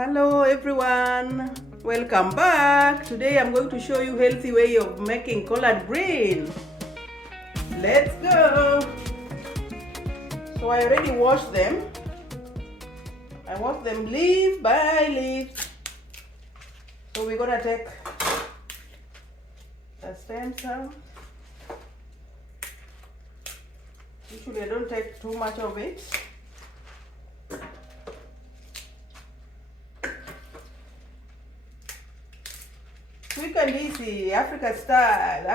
Hello everyone, welcome back. Today I'm going to show you healthy way of making collard green. Let's go. So I already washed them. I washed them leaf by leaf. So we're gonna take the stems out. Usually I don't take too much of it. Quick and easy, African style.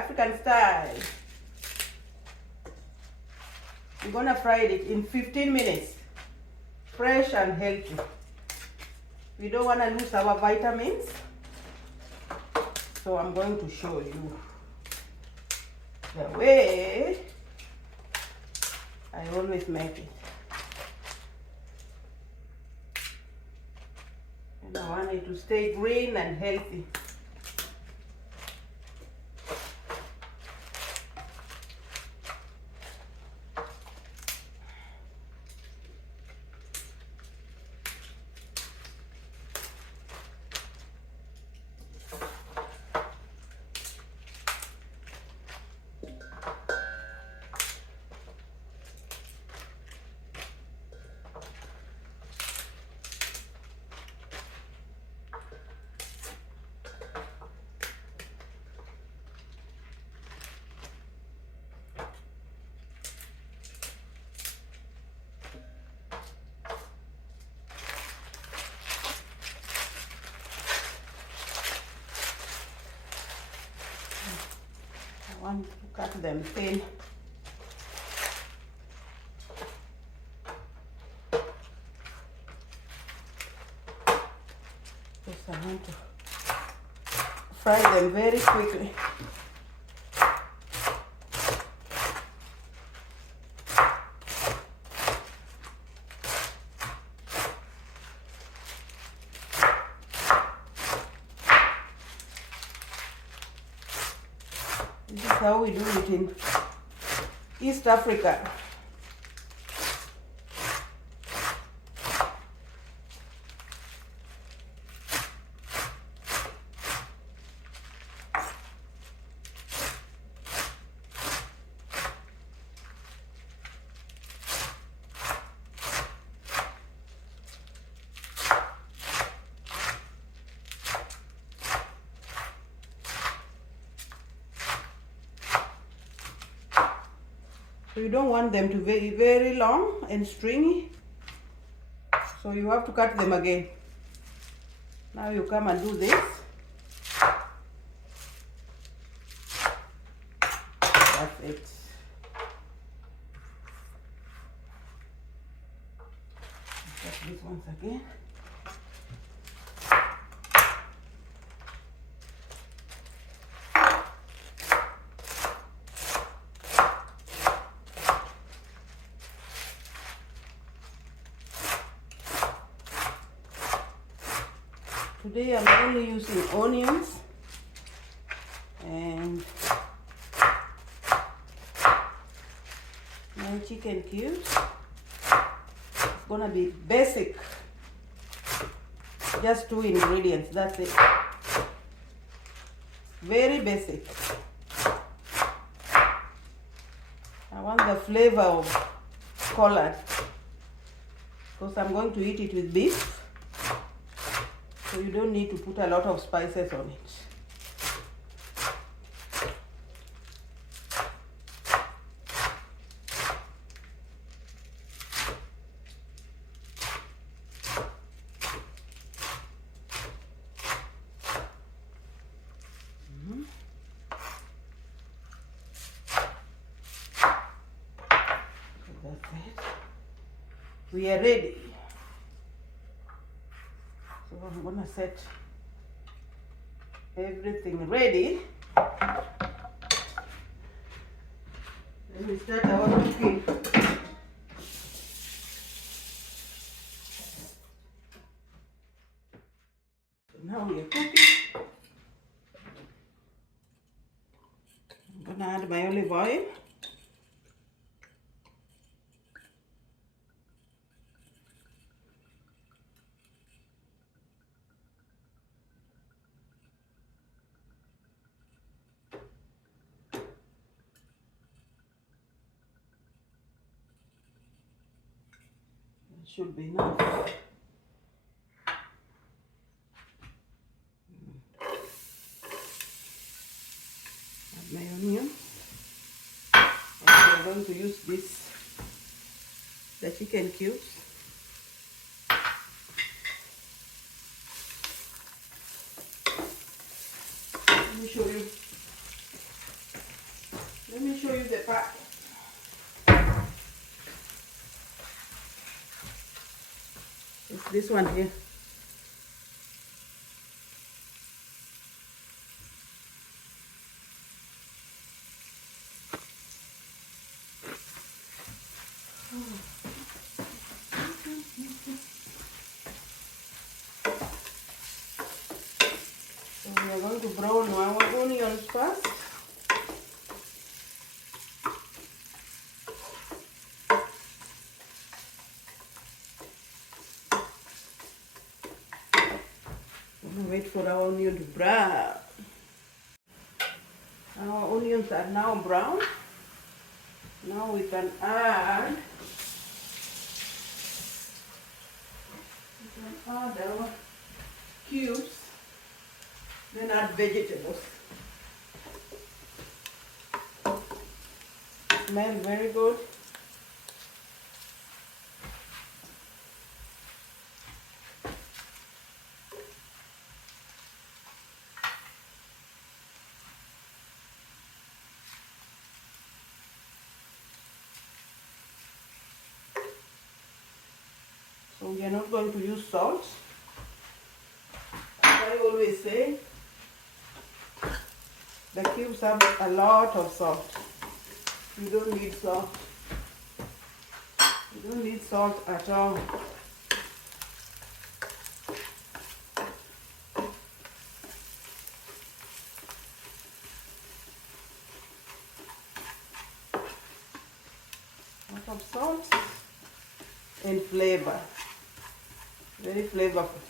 We're gonna fry it in 15 minutes. Fresh and healthy. We don't wanna lose our vitamins. So I'm going to show you the way I always make it. And I want it to stay green and healthy. I want to cut them thin. Because I want to fry them very quickly. This is how we do it in East Africa. So you don't want them to be very long and stringy. So you have to cut them again. Now you come and do this. That's it. Cut these ones again. Today I'm only using onions and my chicken cubes. It's gonna be basic, just 2 ingredients, that's it. Very basic. I want the flavor of collard because I'm going to eat it with beef. So you don't need to put a lot of spices on it. That's it. We are ready. So I'm gonna set everything ready. Then we start our cooking. So now we are cooking. I'm gonna add my olive oil. Should be enough. Add my onion. And I'm going to use the chicken cubes. Let me show you the pack. It's this one here. So we are going to brown our onions first. Wait for our onion to brown. Our onions are now brown. Now we can add our cubes, then add vegetables. Smell very good. So we are not going to use salt. As I always say, the cubes have a lot of salt. You don't need salt. You don't need salt at all. Lot of salt and flavor. Very flavorful.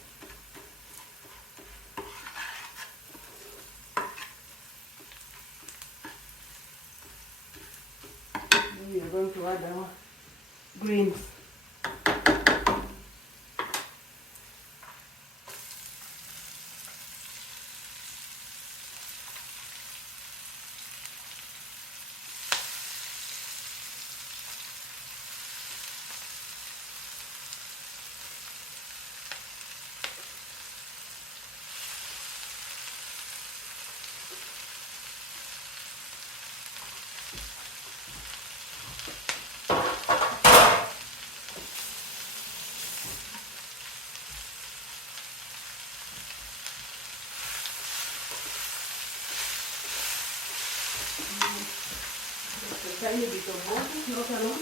Then we are going to add our greens. Just a tiny bit of water, not a lot.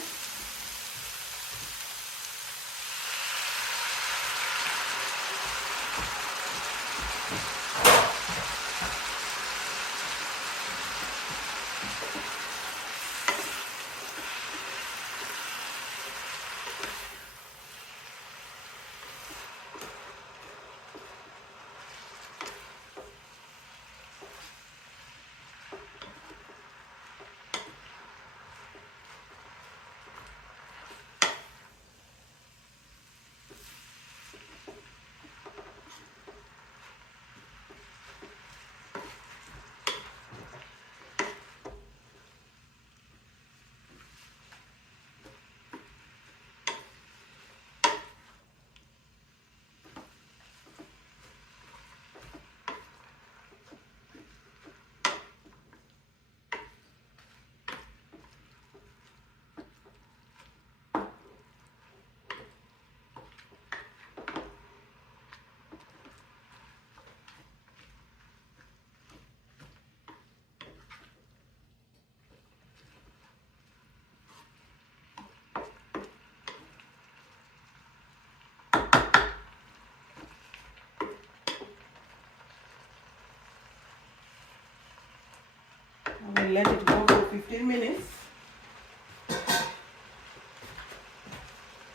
I will let it go for 15 minutes.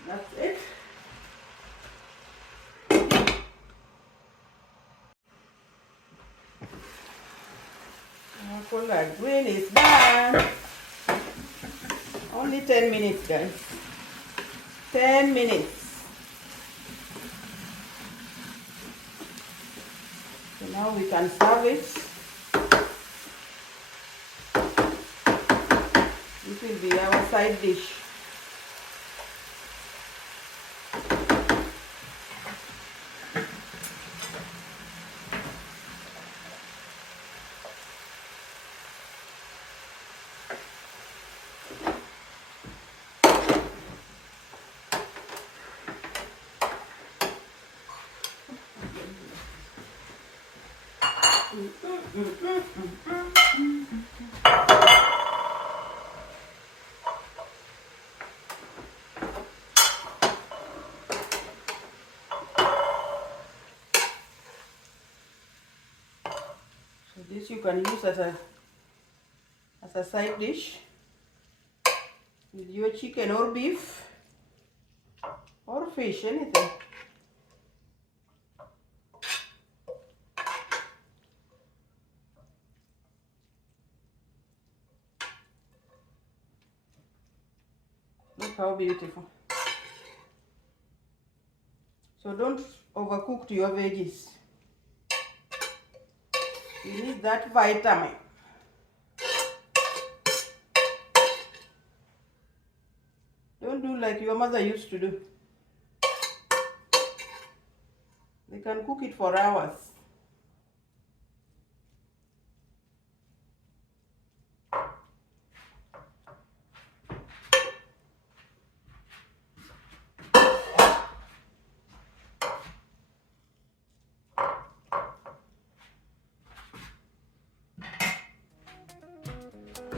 That's it. Our collard green is done. Only 10 minutes, guys. 10 minutes. Now we can serve it. This will be our side dish. So this you can use as a side dish with your chicken or beef or fish, anything. Look how beautiful. So don't overcook your veggies. You need that vitamin. Don't do like your mother used to do. They can cook it for hours.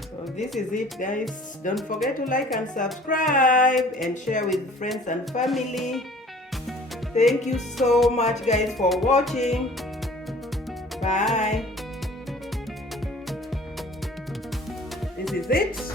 So this is it, guys. Don't forget to like and subscribe and share with friends and family. Thank you so much, guys, for watching. Bye. This is it.